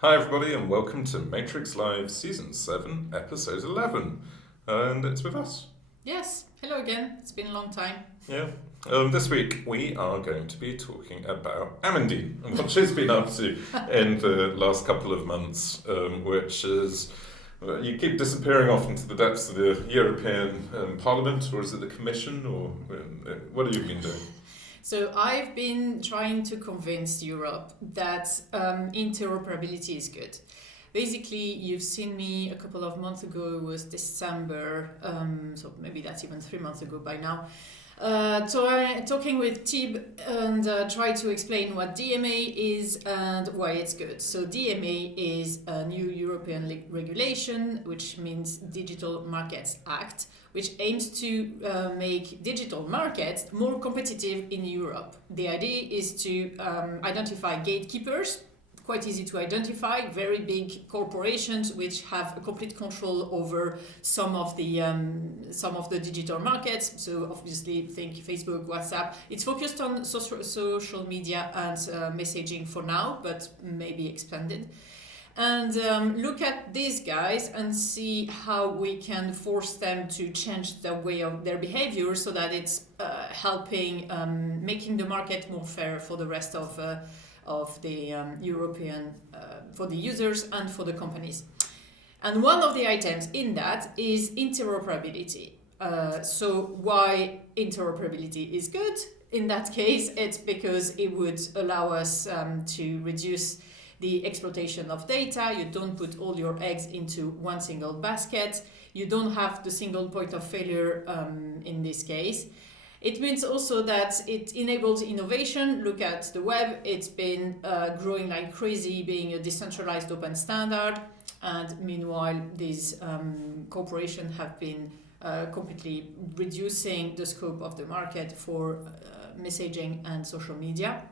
Hi everybody and welcome to Matrix Live Season 7, Episode 11. And it's with us. Yes, hello again. It's been a long time. Yeah. This week we are going to be talking about Amandine and what she's been up to in the last couple of months, which is, you keep disappearing off into the depths of the European Parliament, or is it the Commission, or what have you been doing? So I've been trying to convince Europe that interoperability is good. Basically, you've seen me a couple of months ago, it was December, so maybe that's even 3 months ago by now. Talking with Tib and try to explain what DMA is and why it's good. So DMA is a new European regulation, which means Digital Markets Act, which aims to make digital markets more competitive in Europe. The idea is to identify gatekeepers, quite easy to identify, very big corporations which have a complete control over some of the digital markets. So obviously think Facebook, WhatsApp. It's focused on social media and messaging for now, but maybe expanded. And look at these guys and see how we can force them to change the way of their behavior so that it's helping making the market more fair for the rest of the European, for the users and for the companies. And one of the items in that is interoperability. So why interoperability is good? In that case, it's because it would allow us to reduce the exploitation of data. You don't put all your eggs into one single basket. You don't have the single point of failure in this case. It means also that it enables innovation. Look at the web. It's been growing like crazy, being a decentralized open standard. And meanwhile, these corporations have been completely reducing the scope of the market for messaging and social media.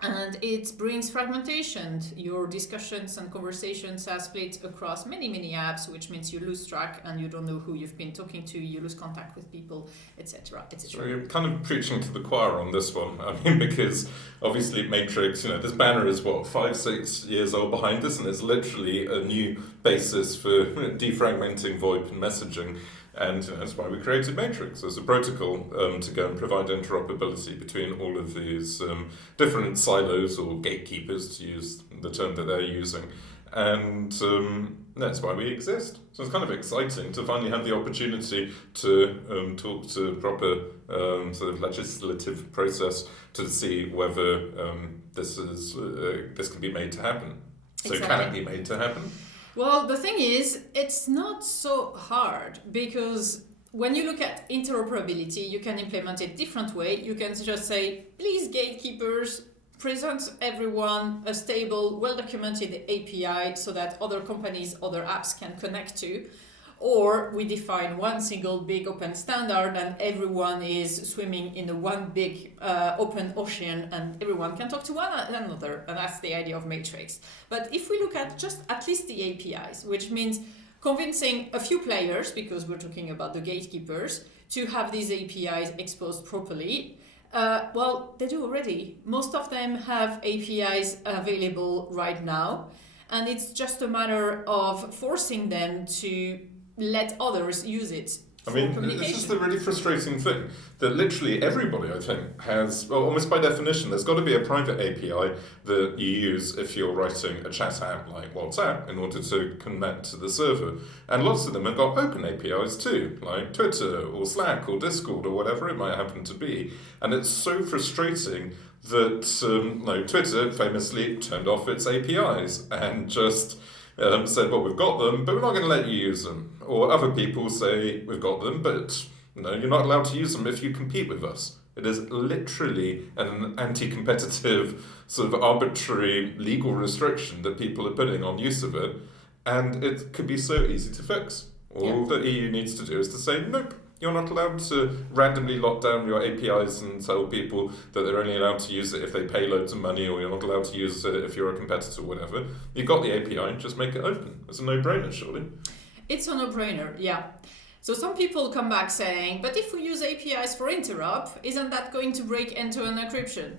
And it brings fragmentation. Your discussions and conversations are split across many apps, which means you lose track and you don't know who you've been talking to, you lose contact with people, etc., etc. So you're kind of preaching to the choir on this one. I mean, because obviously Matrix, this banner is 5-6 years old behind us, and it's literally a new basis for defragmenting VoIP and messaging. And that's why we created Matrix as a protocol to go and provide interoperability between all of these different silos or gatekeepers, to use the term that they're using. And that's why we exist. So it's kind of exciting to finally have the opportunity to talk to proper sort of legislative process to see whether this can be made to happen. So Exactly. Can it be made to happen? Well, the thing is, it's not so hard because when you look at interoperability, you can implement it different way. You can just say, please, gatekeepers, present everyone a stable, well-documented API so that other companies, other apps can connect to. Or we define one single big open standard and everyone is swimming in a one big open ocean and everyone can talk to one another. And that's the idea of Matrix. But if we look at least the APIs, which means convincing a few players, because we're talking about the gatekeepers, to have these APIs exposed properly, well, they do already. Most of them have APIs available right now. And it's just a matter of forcing them to let others use it. I mean, this is the really frustrating thing, that literally everybody, I think, has, well, almost by definition, there's got to be a private API that you use if you're writing a chat app like WhatsApp in order to connect to the server. And lots of them have got open APIs too, like Twitter or Slack or Discord or whatever it might happen to be. And it's so frustrating that Twitter famously turned off its APIs and just said, well, we've got them, but we're not going to let you use them. Or other people say, we've got them, but you're not allowed to use them if you compete with us. It is literally an anti-competitive, sort of arbitrary legal restriction that people are putting on use of it, and it could be so easy to fix. All the EU needs to do is to say, nope, you're not allowed to randomly lock down your APIs and tell people that they're only allowed to use it if they pay loads of money, or you're not allowed to use it if you're a competitor or whatever. You've got the API, just make it open. It's a no-brainer, surely. It's a no-brainer, yeah. So some people come back saying, but if we use APIs for interop, isn't that going to break end-to-end encryption?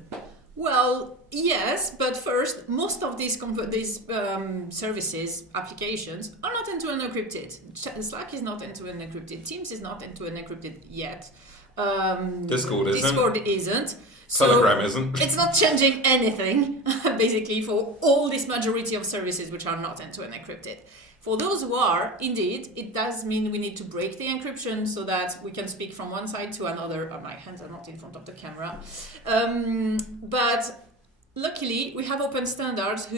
Well, yes, but first, most of these services, applications, are not end-to-end encrypted. Slack is not end-to-end encrypted. Teams is not end-to-end encrypted yet. Discord isn't. Telegram isn't. It's not changing anything, basically, for all this majority of services which are not end-to-end encrypted. For those who are, indeed, it does mean we need to break the encryption so that we can speak from one side to another. My hands are not in front of the camera. But luckily, we have open standards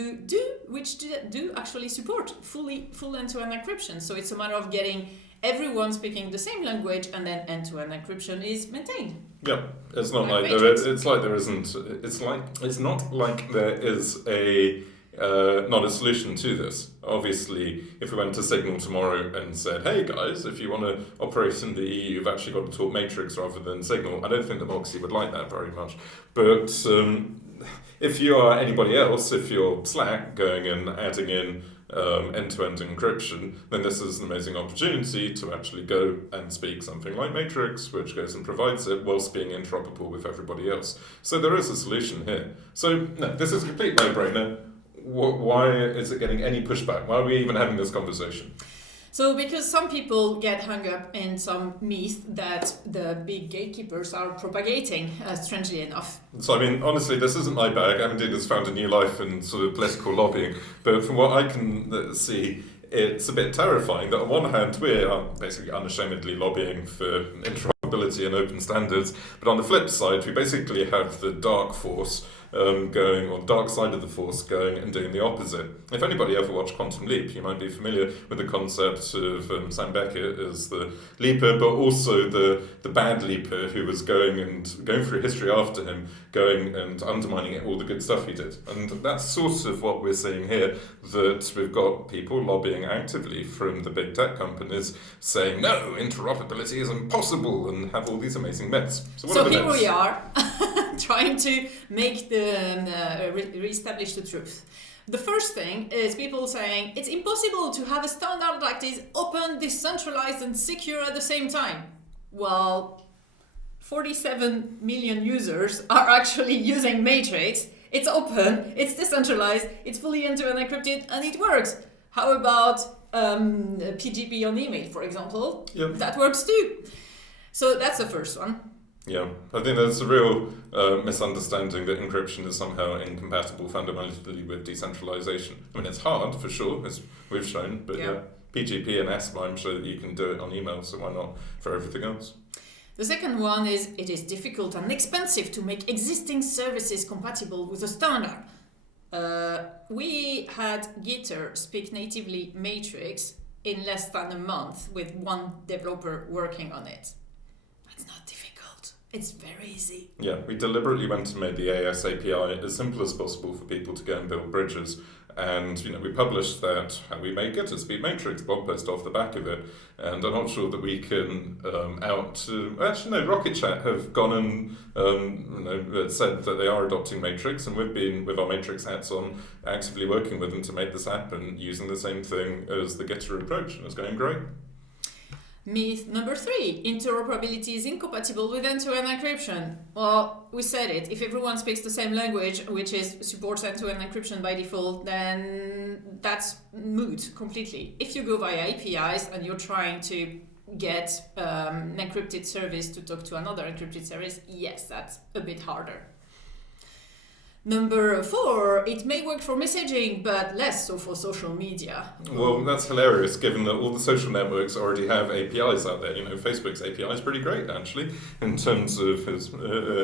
which do actually support full end-to-end encryption. So it's a matter of getting everyone speaking the same language, and then end-to-end encryption is maintained. Yeah, it's not like there isn't. It's not like there is not a solution to this. Obviously, if we went to Signal tomorrow and said, hey guys, if you want to operate in the EU, you've actually got to talk Matrix rather than Signal, I don't think that Moxie would like that very much. But if you are anybody else, if you're Slack going and adding in end-to-end encryption, then this is an amazing opportunity to actually go and speak something like Matrix, which goes and provides it whilst being interoperable with everybody else. So there is a solution here. So no, this is a complete no-brainer. Why is it getting any pushback? Why are we even having this conversation? So because some people get hung up in some myth that the big gatekeepers are propagating, strangely enough. So I mean, honestly, this isn't my bag. Amandine has found a new life in sort of political lobbying. But from what I can see, it's a bit terrifying that on one hand, we're basically unashamedly lobbying for interoperability and open standards. But on the flip side, we basically have the dark force going, or dark side of the force going and doing the opposite. If anybody ever watched Quantum Leap, you might be familiar with the concept of Sam Beckett as the leaper, but also the bad leaper who was going through history after him, going and undermining all the good stuff he did. And that's sort of what we're seeing here, that we've got people lobbying actively from the big tech companies saying, no, interoperability is impossible, and have all these amazing myths. So here we are, trying to make re-establish the truth. The first thing is people saying it's impossible to have a standard like this open, decentralized, and secure at the same time. Well, 47 million users are actually using Matrix. It's open, it's decentralized, it's fully end-to-end encrypted, and it works. How about PGP on email, for example? Yep. That works too. So that's the first one. Yeah, I think there's a real misunderstanding that encryption is somehow incompatible fundamentally with decentralization. I mean, it's hard for sure, as we've shown, but yeah, PGP and ESMA, I'm sure that you can do it on email, so why not for everything else? The second one is it is difficult and expensive to make existing services compatible with a standard. We had Gitter speak natively Matrix in less than a month with one developer working on it. It's not difficult. It's very easy. Yeah, we deliberately went and made the AS API as simple as possible for people to go and build bridges. And, we published that How We Make It, a Speed Matrix blog post off the back of it. And I'm not sure that we can Rocket Chat have gone and said that they are adopting Matrix, and we've been, with our Matrix hats on, actively working with them to make this happen, using the same thing as the Gitter approach, and it's going great. Myth number 3, interoperability is incompatible with end-to-end encryption. Well, we said it. If everyone speaks the same language, which supports end-to-end encryption by default, then that's moot completely. If you go via APIs and you're trying to get an encrypted service to talk to another encrypted service, yes, that's a bit harder. Number 4, it may work for messaging, but less so for social media. Well, that's hilarious, given that all the social networks already have APIs out there. Facebook's API is pretty great, actually, in terms of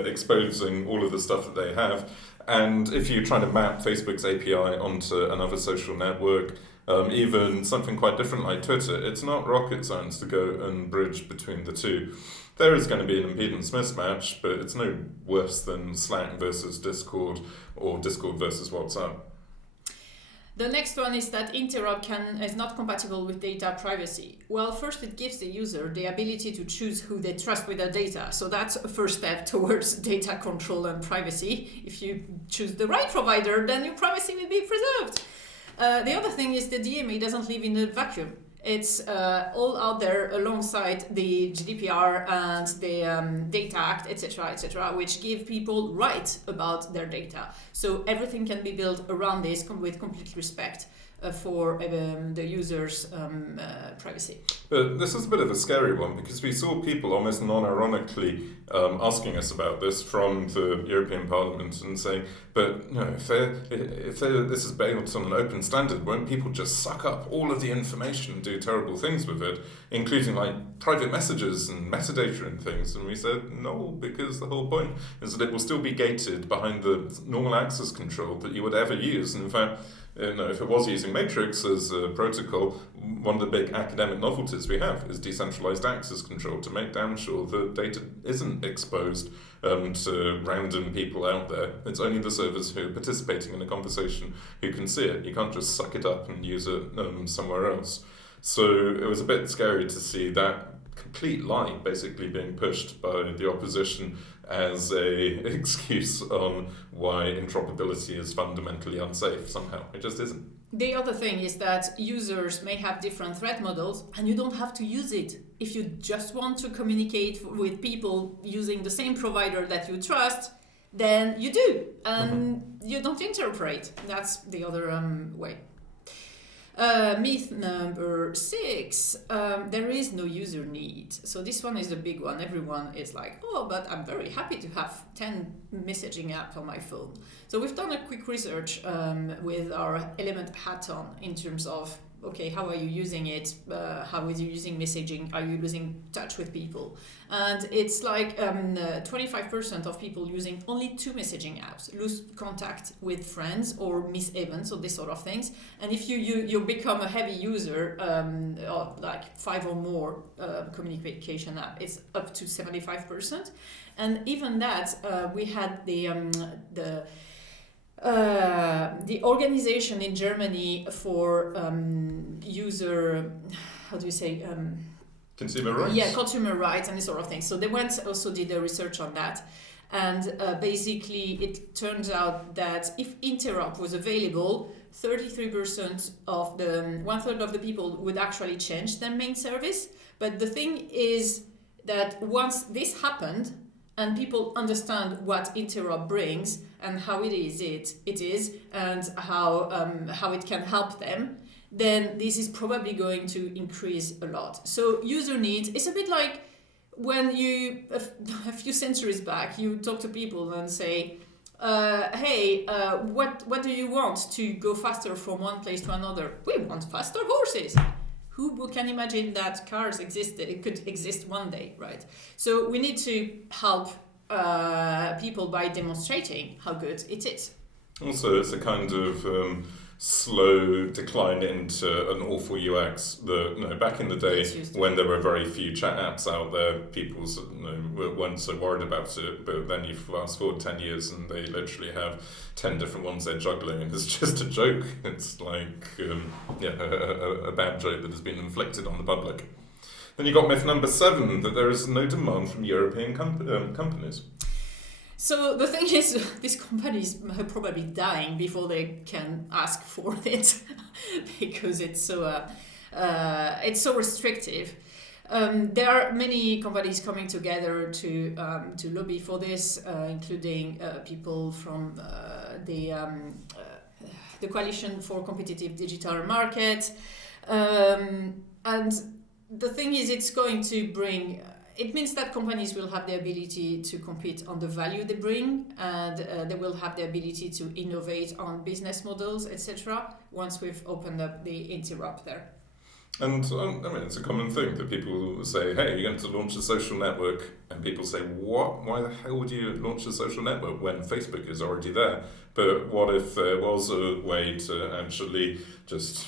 exposing all of the stuff that they have. And if you try to map Facebook's API onto another social network, even something quite different like Twitter, it's not rocket science to go and bridge between the two. There is going to be an impedance mismatch, but it's no worse than Slack versus Discord or Discord versus WhatsApp. The next one is that interop is not compatible with data privacy. Well, first it gives the user the ability to choose who they trust with their data. So that's a first step towards data control and privacy. If you choose the right provider, then your privacy will be preserved. The other thing is the DMA doesn't live in a vacuum. It's all out there alongside the GDPR and the Data Act, etc., which give people rights about their data. So everything can be built around this with complete respect for the user's privacy. But this is a bit of a scary one, because we saw people almost non-ironically asking us about this from the European Parliament and saying, but if this is built on an open standard, won't people just suck up all of the information and do terrible things with it, including like private messages and metadata and things? And we said no, because the whole point is that it will still be gated behind the normal access control that you would ever use. And in fact, if it was using Matrix as a protocol, one of the big academic novelties we have is decentralized access control to make damn sure that data isn't exposed to random people out there. It's only the servers who are participating in the conversation who can see it. You can't just suck it up and use it somewhere else. So it was a bit scary to see that complete lie basically being pushed by the opposition as a excuse on why interoperability is fundamentally unsafe somehow. It just isn't. The other thing is that users may have different threat models, and you don't have to use it. If you just want to communicate with people using the same provider that you trust, then you do, and you don't interoperate. That's the other way. Myth number 6, there is no user need. So this one is a big one. Everyone is like, oh, but I'm very happy to have 10 messaging apps on my phone. So we've done a quick research with our Element hat on in terms of, okay, how are you using it? How is you using messaging? Are you losing touch with people? And it's like 25% of people using only 2 messaging apps lose contact with friends or miss events or this sort of things. And if you become a heavy user, of like 5 or more communication app, it's up to 75%. And even that, we had the organization in Germany for user, how do you say? Consumer rights? Yeah, consumer rights and this sort of thing. So they did a research on that. And basically it turns out that if interop was available, 33% of one-third of the people would actually change their main service. But the thing is that once this happened, and people understand what interop brings and how it is, and how it can help them, then this is probably going to increase a lot. So user needs, it's a bit like when you, a few centuries back, you talk to people and say, hey, what do you want to go faster from one place to another? We want faster horses. Who can imagine that cars could exist one day, right? So we need to help people by demonstrating how good it is. Also, it's a kind of slow decline into an awful UX that, back in the day when there were very few chat apps out there, people weren't so worried about it. But then you fast forward 10 years and they literally have 10 different ones they're juggling, and it's just a joke. It's like a bad joke that has been inflicted on the public. Then you got myth number 7, that there is no demand from European companies. So the thing is, these companies are probably dying before they can ask for it because it's so restrictive. There are many companies coming together to lobby for this, including people from the Coalition for Competitive Digital Market, and the thing is, it's going to bring. It means that companies will have the ability to compete on the value they bring, and they will have the ability to innovate on business models, etc. Once we've opened up the interop there. And it's a common thing that people say, hey, you're going to launch a social network, and people say, what? Why the hell would you launch a social network when Facebook is already there? But what if there was a way to actually just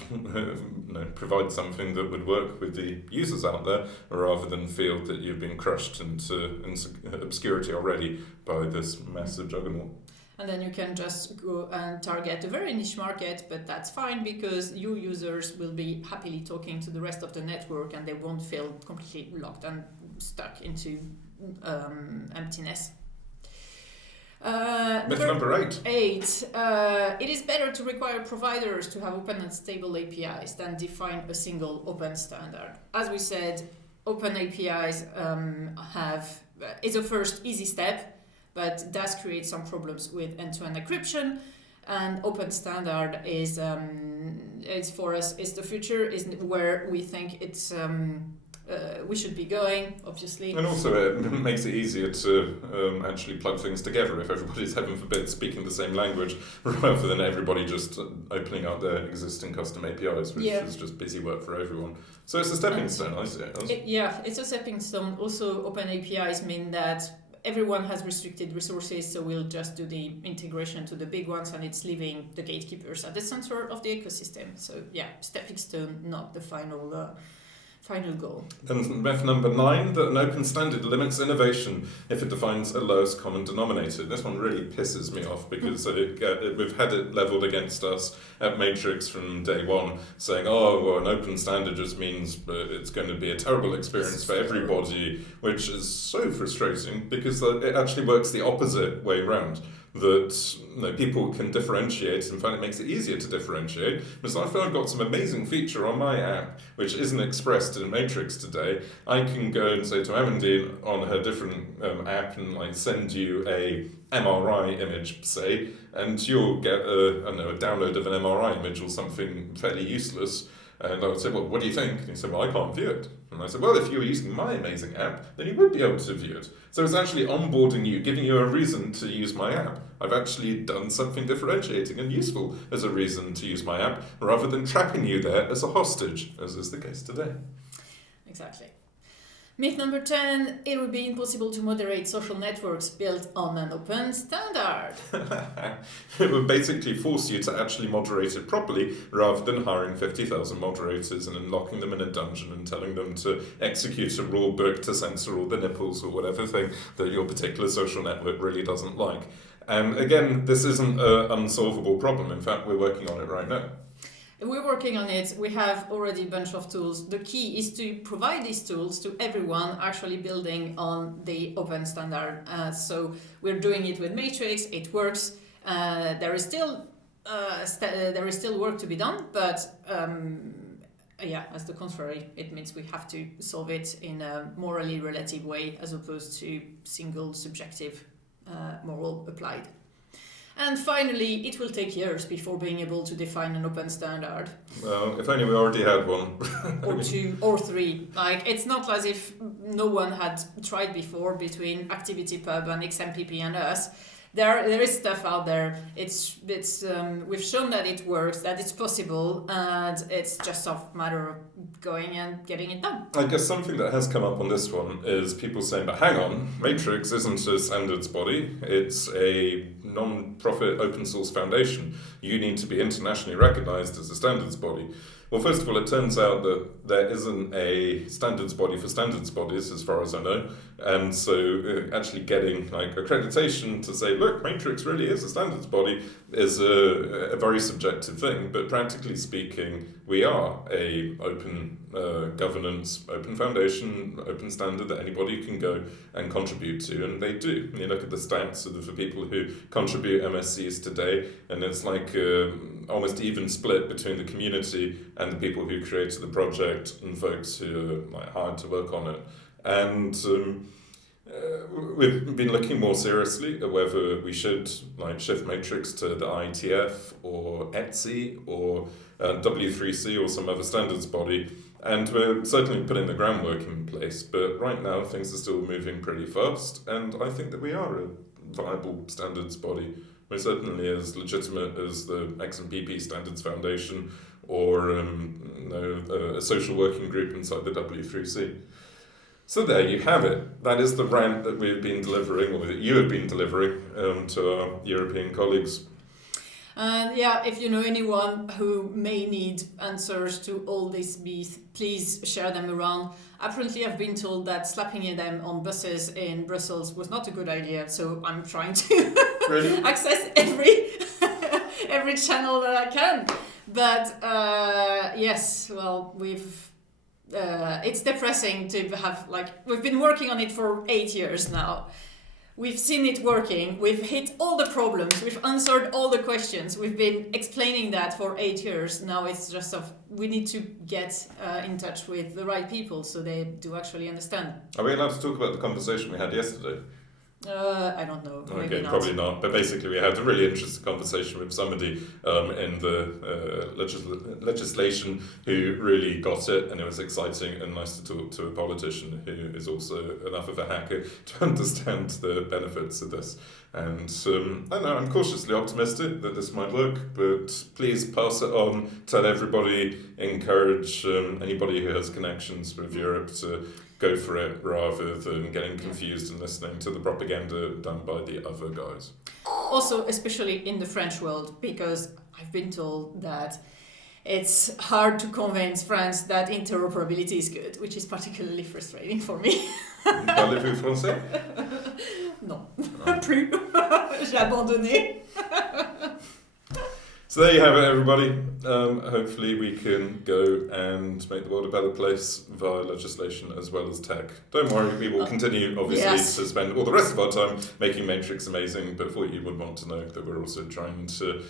provide something that would work with the users out there, rather than feel that you've been crushed into obscurity already by this massive juggernaut? And then you can just go and target a very niche market, but that's fine because your users will be happily talking to the rest of the network and they won't feel completely locked and stuck into emptiness. Myth number 8. It is better to require providers to have open and stable APIs than define a single open standard. As we said, open APIs is a first easy step, but does create some problems with end-to-end encryption. And open standard is for us is the future, is where we think it's we should be going, obviously. And also it makes it easier to actually plug things together if everybody's, heaven forbid, speaking the same language, rather than everybody just opening up their existing custom APIs, which is just busy work for everyone. So it's a stepping stone, I see it as. It's a stepping stone. Also, open APIs mean that everyone has restricted resources, so we'll just do the integration to the big ones, and it's leaving the gatekeepers at the center of the ecosystem. So stepping stone, not the final goal. And myth number 9, that an open standard limits innovation if it defines a lowest common denominator. This one really pisses me off because we've had it levelled against us at Matrix from day one, saying, an open standard just means it's going to be a terrible experience for everybody, which is so frustrating because it actually works the opposite way round. That people can differentiate. In fact, it makes it easier to differentiate. Because I feel I've got some amazing feature on my app which isn't expressed in Matrix today. I can go and say to Amandine on her different app and send you a MRI image, say, and you'll get a download of an MRI image or something fairly useless. And I would say, well, what do you think? And he said, well, I can't view it. And I said, well, if you were using my amazing app, then you would be able to view it. So it's actually onboarding you, giving you a reason to use my app. I've actually done something differentiating and useful as a reason to use my app, rather than trapping you there as a hostage, as is the case today. Exactly. Myth number 10, it would be impossible to moderate social networks built on an open standard. It would basically force you to actually moderate it properly, rather than hiring 50,000 moderators and then locking them in a dungeon and telling them to execute a rule book to censor all the nipples or whatever thing that your particular social network really doesn't like. And again, this isn't an unsolvable problem. In fact, we're working on it right now. We're working on it. We have already a bunch of tools. The key is to provide these tools to everyone actually building on the open standard. So we're doing it with Matrix. It works. There is still work to be done, but as the contrary, it means we have to solve it in a morally relative way as opposed to single subjective moral applied. And finally, it will take years before being able to define an open standard. Well, if only we already had one. Or 2 or 3. It's not as if no one had tried before between ActivityPub and XMPP and us. There is stuff out there. We've shown that it works, that it's possible, and it's just a matter of going and getting it done. I guess something that has come up on this one is people saying, but hang on, Matrix isn't a standards body, it's a non-profit open source foundation. You need to be internationally recognized as a standards body. Well, first of all, it turns out that there isn't a standards body for standards bodies, as far as I know. And so actually getting accreditation to say, look, Matrix really is a standards body is a very subjective thing. But practically speaking, we are a open governance, open foundation, open standard that anybody can go and contribute to. And they do. You look at the stats of the people who contribute MSCs today, and it's almost even split between the community and the people who created the project and folks who are hired to work on it. And we've been looking more seriously at whether we should shift Matrix to the IETF or ETSI or W3C or some other standards body. And we're certainly putting the groundwork in place, but right now things are still moving pretty fast, and I think that we are a viable standards body. We're certainly as legitimate as the XMPP Standards Foundation or a social working group inside the W3C. So there you have it. That is the rant that we've been delivering, or that you have been delivering to our European colleagues. And if you know anyone who may need answers to all these myths, please share them around. Apparently, I've been told that slapping them on buses in Brussels was not a good idea, so I'm trying to Really? access every channel that I can. But it's depressing to have we've been working on it for 8 years now. we've seen it working, we've hit all the problems, we've answered all the questions, we've been explaining that for 8 years. Now it's just we need to get in touch with the right people so they do actually understand. Are we allowed to talk about the conversation we had yesterday? I don't know. Maybe Okay, not. probably not. But basically, we had a really interesting conversation with somebody in the legislation who really got it, and it was exciting and nice to talk to a politician who is also enough of a hacker to understand the benefits of this. And I don't know, I'm cautiously optimistic that this might work, but please pass it on, tell everybody, encourage anybody who has connections with Europe to go for it rather than getting confused and listening to the propaganda done by the other guys. Also, especially in the French world, because I've been told that it's hard to convince France that interoperability is good, which is particularly frustrating for me. Parlez-vous français? Non, plus. J'ai abandonné. So there you have it, everybody. Hopefully we can go and make the world a better place via legislation as well as tech. Don't worry, we will continue, obviously, to spend all the rest of our time making Matrix amazing, but for you would want to know that we're also trying to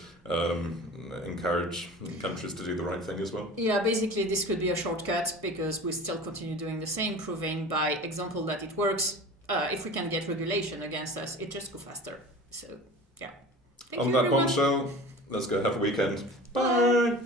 encourage countries to do the right thing as well. Yeah, basically this could be a shortcut because we still continue doing the same, proving by example that it works. If we can get regulation against us, it just go faster. So, yeah. On that bombshell, let's go have a weekend. Bye.